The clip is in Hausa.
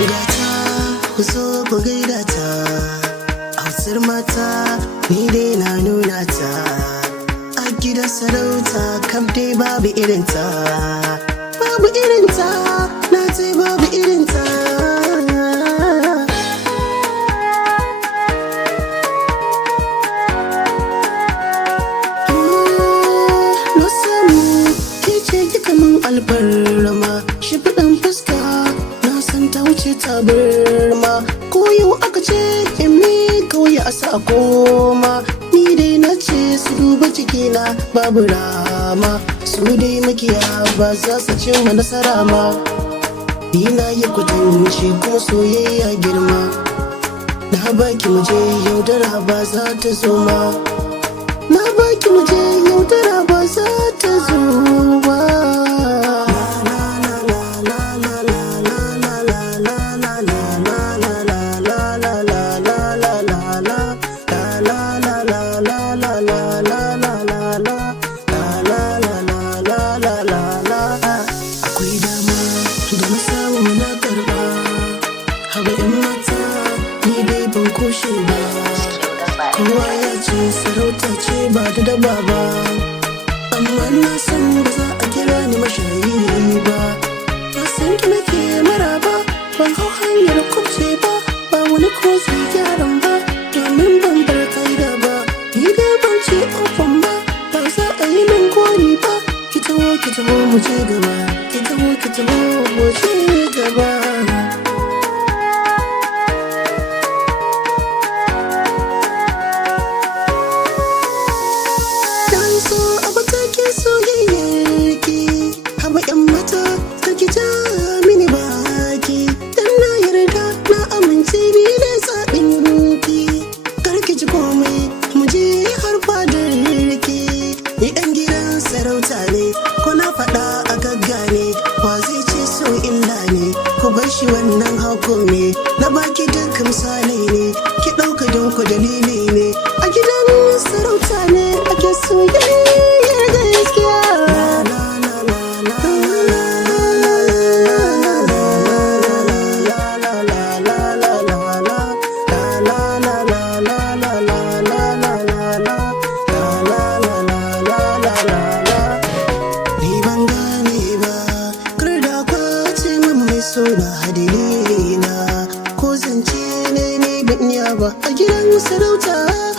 Gata ku zo ku gaida ta, hausar mata ni dai na nuna ta. A gidan sarauta kam dai babu irinta, babu irinta, na ce babu irinta. Na samu ke ce kika min alfarma, shi fiɗan fuska na san ta wuce tabarma. Ko yau aka ce in mi kawai a sa koma, ni dai na ce su duba cikina babu rama. Su dai makiya ba za su cimma nasara ma, ni na yi kwatance kuma soyayya girma. Na baki muje yaudara ba za ta zo ma, na baki muje yaudara ba za ta zo ba. Akwai dama da na samu na karba, haba in mata ni dai ban kushe ba. Kowa ya ce sarauta ce ba da daba ba, amma na san ba za a kira ni mashayi ba. Na san ki nake maraba, ban hau hanyar kubce ba, ba wani ko zai gyaran ba, domin ban bar kaida ba. Ni dai ban ce ofan ba, ba za a yi min gori ba. Ki taho mu je gaba, ki taho mu je gaba. Haba yan mata ka ki ja mini baki, dan na yarda na amince ni ne zaɓin ki. Kar ki ji komai mu je har fadar ki, ni ɗan gidan sarauta ne ko na faɗa a gaggane. Wa zai ce so illa ne, ku bar shi wannan hako ne. Na baki duk misali ne, ki ɗauka don ku dalili ne. A gidan sarauta ne ake soyayyar gaskiya. Na hadilina ko zance ne ban iya ba a gidan sarauta.